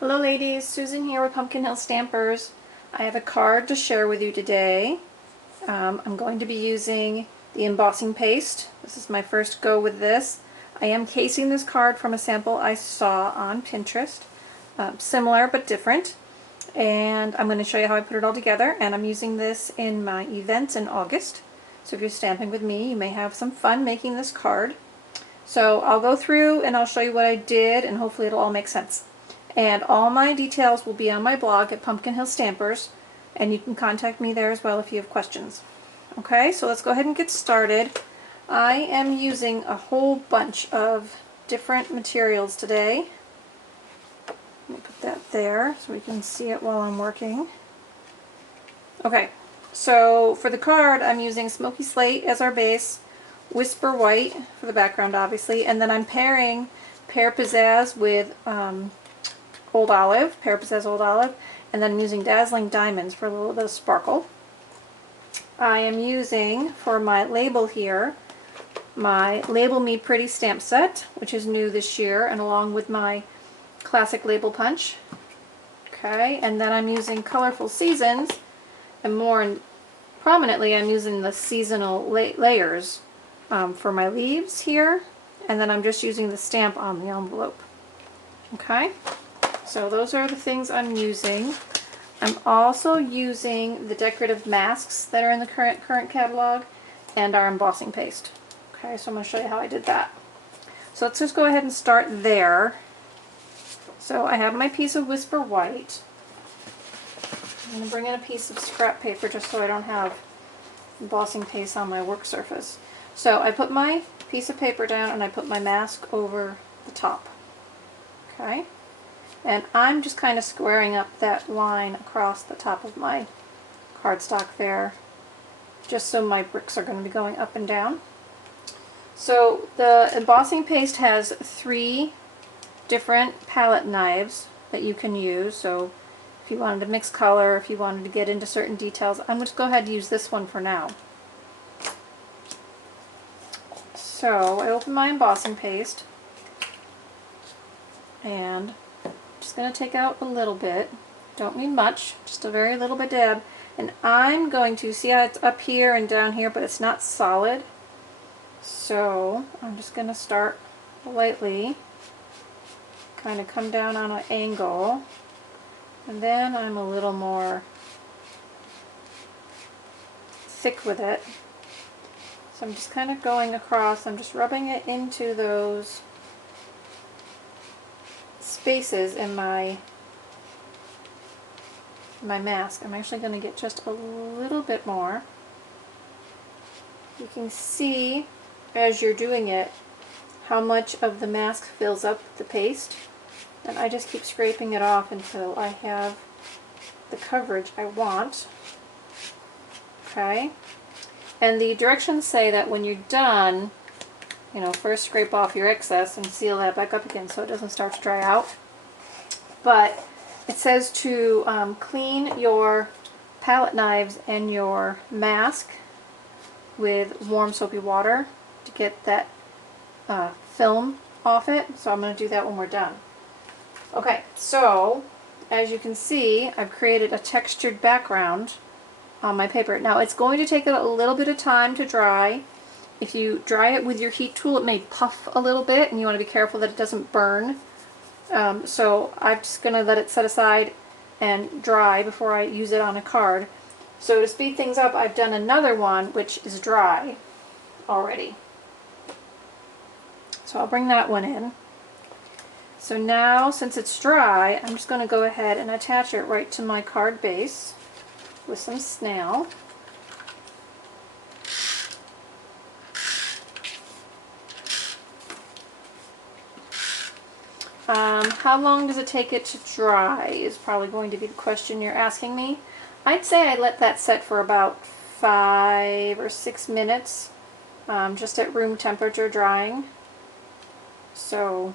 Hello ladies, Susan here with Pumpkin Hill Stampers. I have a card to share with you today. I'm going to be using the embossing paste. This is my first go with this. I am casing this card from a sample I saw on Pinterest. Similar but different. And I'm going to show you how I put it all together, and I'm using this in my events in August. So if you're stamping with me, you may have some fun making this card. So I'll go through and I'll show you what I did, and hopefully it'll all make sense. And all my details will be on my blog at Pumpkin Hill Stampers, and you can contact me there as well if you have questions. Okay, so let's go ahead and get started. I am using a whole bunch of different materials today. Let me put that there so we can see it while I'm working. Okay, so for the card I'm using Smoky Slate as our base, Whisper White for the background obviously, and then I'm pairing Pear Pizzazz with Old Olive, Pear Pizzazz Old Olive, and then I'm using Dazzling Diamonds for a little bit of sparkle. I am using, for my label here, my Label Me Pretty stamp set, which is new this year, and along with my classic label punch. Okay, and then I'm using Colorful Seasons, and more prominently I'm using the seasonal layers for my leaves here, and then I'm just using the stamp on the envelope. Okay. So those are the things I'm using. I'm also using the decorative masks that are in the current catalog and our embossing paste. Okay, so I'm going to show you how I did that. So let's just go ahead and start there. So I have my piece of Whisper White. I'm going to bring in a piece of scrap paper just so I don't have embossing paste on my work surface. So I put my piece of paper down and I put my mask over the top. Okay. And I'm just kind of squaring up that line across the top of my cardstock there, just so my bricks are going to be going up and down. So the embossing paste has 3 different palette knives that you can use. So if you wanted to mix color, if you wanted to get into certain details, I'm going to go ahead and use this one for now. So I open my embossing paste, and just going to take out a little bit, don't need much, just a very little bit dab, and I'm going to see how it's up here and down here, but it's not solid, so I'm just going to start lightly, kind of come down on an angle, and then I'm a little more thick with it, so I'm just kind of going across, I'm just rubbing it into those spaces in my mask. I'm actually going to get just a little bit more. You can see as you're doing it how much of the mask fills up the paste, and I just keep scraping it off until I have the coverage I want. Okay, and the directions say that when you're done, first scrape off your excess and seal that back up again so it doesn't start to dry out. But it says to clean your palette knives and your mask with warm soapy water to get that film off it. So I'm going to do that when we're done. Okay, so as you can see, I've created a textured background on my paper. Now it's going to take a little bit of time to dry. If you dry it with your heat tool, it may puff a little bit, and you want to be careful that it doesn't burn. So I'm just going to let it set aside and dry before I use it on a card. So to speed things up, I've done another one which is dry already. So I'll bring that one in. So now, since it's dry, I'm just going to go ahead and attach it right to my card base with some snail. How long does it take it to dry is probably going to be the question you're asking me. I'd say I let that set for about 5 or 6 minutes, just at room temperature drying. So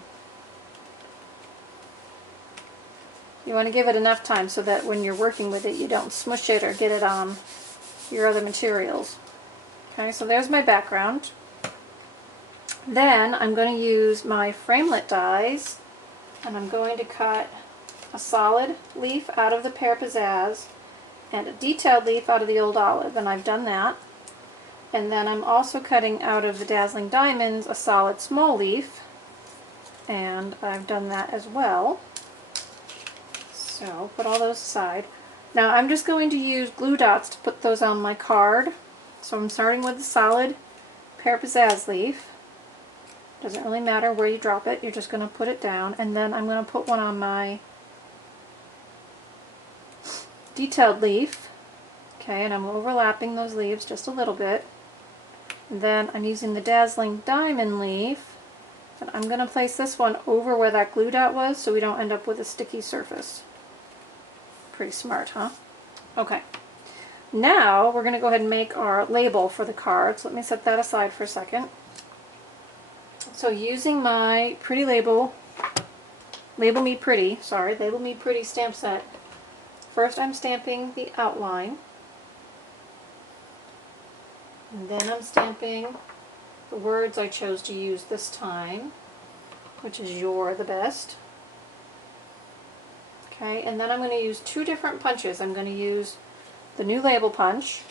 you want to give it enough time so that when you're working with it you don't smush it or get it on your other materials. Okay, so there's my background. Then I'm going to use my framelit dies, and I'm going to cut a solid leaf out of the Pear Pizzazz and a detailed leaf out of the Old Olive, and I've done that. And then I'm also cutting out of the Dazzling Diamonds a solid small leaf, and I've done that as well. So put all those aside. Now I'm just going to use glue dots to put those on my card. So I'm starting with the solid Pear Pizzazz leaf. Doesn't really matter where you drop it, you're just going to put it down, and then I'm going to put one on my detailed leaf. Okay, and I'm overlapping those leaves just a little bit. And then I'm using the Dazzling Diamond leaf, and I'm going to place this one over where that glue dot was so we don't end up with a sticky surface. Pretty smart, huh? Okay. Now we're going to go ahead and make our label for the card. So let me set that aside for a second. So using my Pretty Label Me Pretty stamp set, first I'm stamping the outline, and then I'm stamping the words I chose to use this time, which is "You're the best." Okay, and then I'm going to use two different punches. I'm going to use the new label punch,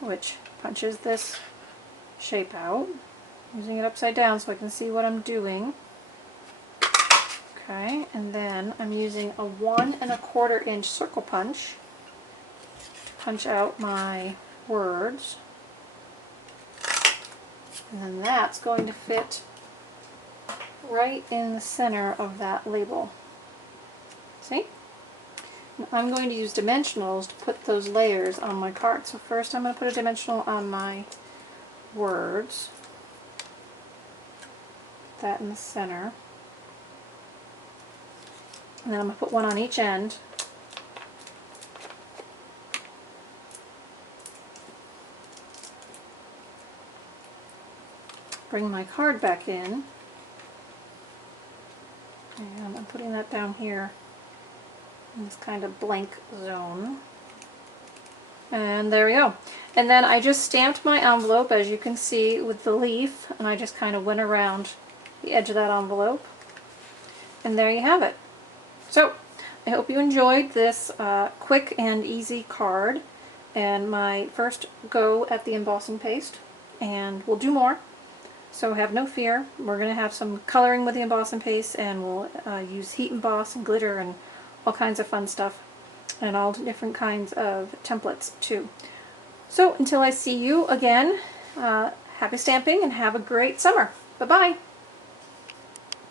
which punches this shape out. Using it upside down so I can see what I'm doing. Okay, and then I'm using a 1 1/4 inch circle punch to punch out my words. And then that's going to fit right in the center of that label. See? Now I'm going to use dimensionals to put those layers on my card. So first I'm going to put a dimensional on my words. That in the center. And then I'm going to put one on each end. Bring my card back in. And I'm putting that down here in this kind of blank zone. And there we go. And then I just stamped my envelope, as you can see, with the leaf, and I just kind of went around the edge of that envelope. And there you have it. So, I hope you enjoyed this quick and easy card, and my first go at the embossing paste, and we'll do more. So have no fear. We're going to have some coloring with the embossing paste, and we'll use heat emboss and glitter and all kinds of fun stuff, and all different kinds of templates too. So until I see you again, happy stamping and have a great summer. Bye-bye.